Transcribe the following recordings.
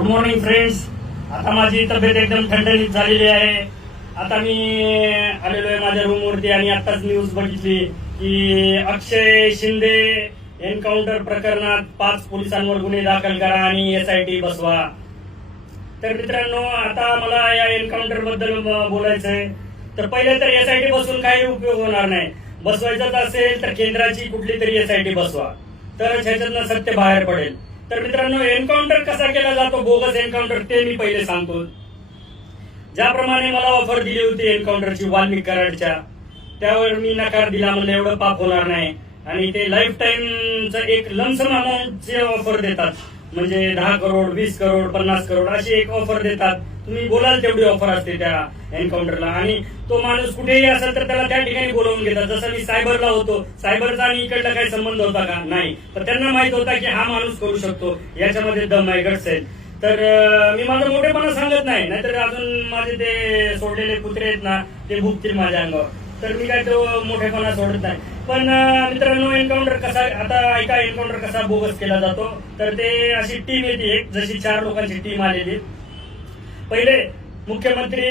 Good morning friends आता माझी तब्येत एकदम ठणठणीत झालेली आहे आता मी आलेलो आहे माझ्या रूमवरती आणि आताच न्यूज बघितली की अक्षय शिंदे एन्काउंटर प्रकरणात पाच पोलिसांवर गुन्हे दाखल करा आणि एसआयटी बसवा तर मित्रांनो आता मला या एन्काउंटर बद्दल बोलायचंय तर पहिले तर एसआयटी बसून काही उपयोग होणार नाही बसवायचाच असेल तर केंद्राची कुठली तरी एसआयटी बसवा तर ह्याच्यातनं सत्य बाहेर पडेल तर मित्रांनो एन्काउंटर कसा केला जातो बोगस एन्काउंटर ते मी पहिले सांगतो ज्याप्रमाणे मला ऑफर दिली होती एन्काउंटरची वाल्मिक कराडच्या त्यावर मी नकार दिला म्हणजे एवढं पाप होणार नाही आणि ते लाईफ चा एक लमसम चे ऑफर देतात म्हणजे दहा करोड वीस करोड पन्नास करोड अशी एक ऑफर देतात तुम्ही बोलाल तेवढी ऑफर असते त्या एन्काउंटरला आणि तो माणूस कुठेही असेल तर त्याला त्या ठिकाणी बोलवून घेतात जसं मी सायबरला होतो सायबरचा आणि इकडला काही संबंध होता का नाही तर त्यांना माहित होता की हा माणूस करू शकतो याच्यामध्ये दम आहे गट आहे तर मी माझं मोठेपणा सांगत नाही नाहीतर अजून माझे ते सोडलेले कुत्रे आहेत ना ते भुकतील माझ्या अंगावर तर मी काय तो मोठेपणा सोडत नाही पण मित्रांनो एन्काउंटर कसा आता ऐका एन्काउंटर कसा बोगस केला जातो तर ते अशी टीम येते एक जशी चार लोकांची टीम आलेली पहिले मुख्यमंत्री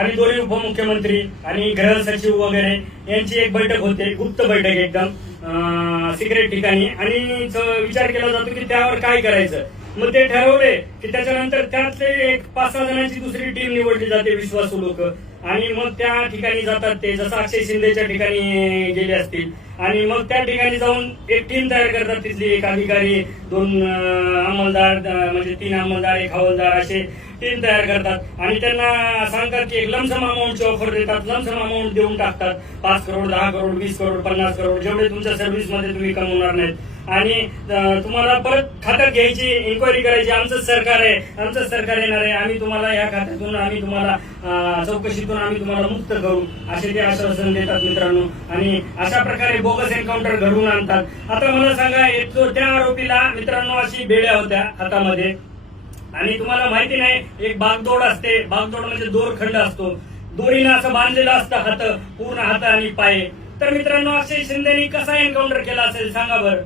आणि दोन्ही उपमुख्यमंत्री आणि गृह सचिव वगैरे यांची एक बैठक होते गुप्त बैठक एकदम सिक्रेट ठिकाणी आणि विचार केला जातो की त्यावर काय करायचं मग ते ठरवले की त्याच्यानंतर त्यातले एक पाच सहा जणांची दुसरी टीम निवडली जाते विश्वासू लोक आणि मग त्या ठिकाणी जातात ते जसं अक्षय शिंदेच्या ठिकाणी गेले असतील आणि मग त्या ठिकाणी जाऊन एक टीम तयार करतात तिथली एक अधिकारी दोन अंमलदार म्हणजे तीन अंमलदार एक हवालदार असे टीम तयार करतात आणि त्यांना सांगतात की एक लमसम अमाऊंटची ऑफर देतात लमसम अमाऊंट देऊन टाकतात पाच करोड दहा करोड वीस करोड पन्नास करोड जेवढे तुमच्या सर्व्हिसमध्ये तुम्ही कमवणार नाहीत आणि तुम्हाला परत खात्यात घ्यायची इन्क्वायरी करायची आमचं सरकार आहे आमचं सरकार येणार आहे आम्ही तुम्हाला या खात्यातून आम्ही तुम्हाला चौकशीतून आम्ही तुम्हाला मुक्त करू असे ते आश्वासन देतात मित्रांनो आणि अशा प्रकारे बोगस एन्काउंटर घडवून आणतात आता मला सांगा त्या आरोपीला मित्रांनो अशी बेड्या होत्या हातामध्ये आणि तुम्हाला माहिती नाही एक बागदोड असते बागदोड म्हणजे दोरखंड असतो दोरीनं असं बांधलेलं असतं हात पूर्ण हात आणि पाय तर मित्रांनो असे शिंदेनी कसा एन्काउंटर केला असेल सांगा बरं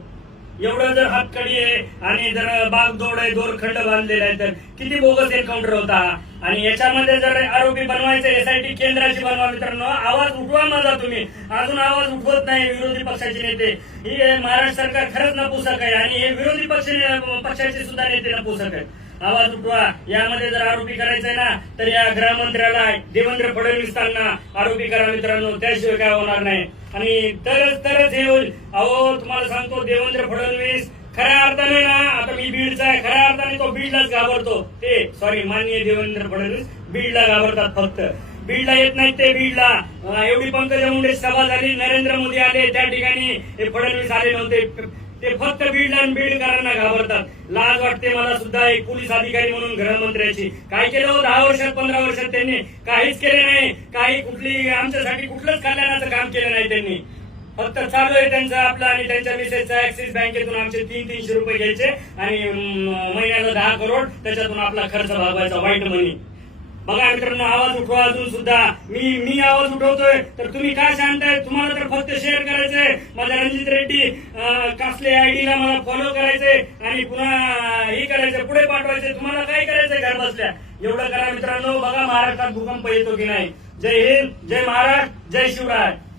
एवढं जर हातकडी आहे आणि जर बागदोड आहे दोरखंड बांधलेला आहे तर किती बोगस एन्काउंटर होता आणि याच्यामध्ये जर आरोपी बनवायचं एसआयटी केंद्राची बनवा मित्रांनो आवाज उठवा माझा तुम्ही अजून आवाज उठवत नाही विरोधी पक्षाचे नेते ही महाराष्ट्र सरकार खरंच नपुसक आहे आणि हे विरोधी पक्ष पक्षाचे सुद्धा नेते नपुसक आहे आवाज उठवा यामध्ये जर आरोपी आहे ना तर या गृहमंत्र्याला देवेंद्र त्यांना आरोपी करा मित्रांनो त्याशिवाय काय होणार नाही आणि तरच तरच हे होईल अहो तुम्हाला सांगतो देवेंद्र फडणवीस खऱ्या अर्थाने ना आता मी बीडचा आहे खऱ्या अर्थाने तो बीडलाच घाबरतो ते सॉरी माननीय देवेंद्र फडणवीस बीडला घाबरतात फक्त बीडला येत नाही ते बीडला एवढी पंकजा मुंडे सभा झाली नरेंद्र मोदी आले त्या ठिकाणी हे फडणवीस आले नव्हते ते फक्त बीड आणि बीडकरांना घाबरतात लाज वाटते मला सुद्धा एक पोलीस अधिकारी म्हणून गृहमंत्र्याची काय केलं हो? दहा वर्षात पंधरा वर्षात त्यांनी काहीच केले नाही काही कुठली आमच्यासाठी कुठलंच कल्याणाचं काम केलं नाही त्यांनी फक्त चालू आहे त्यांचा आपला आणि त्यांच्या मिसेसचा ऍक्सिस बँकेतून आमचे तीन तीनशे रुपये घ्यायचे आणि महिन्याला दहा करोड त्याच्यातून आपला खर्च भागवायचा वाईट मनी बघा मित्रांनो आवाज उठवा अजून सुद्धा मी मी आवाज उठवतोय तर तुम्ही काय सांगताय तुम्हाला तर फक्त शेअर करायचंय माझ्या रणजित रेड्डी कासले आयडीला मला फॉलो करायचंय आणि पुन्हा हे करायचं पुढे पाठवायचंय तुम्हाला काय करायचंय घर बसल्या एवढं करा मित्रांनो बघा महाराष्ट्रात भूकंप येतो की नाही जय हिंद जय महाराष्ट्र जय शिवराय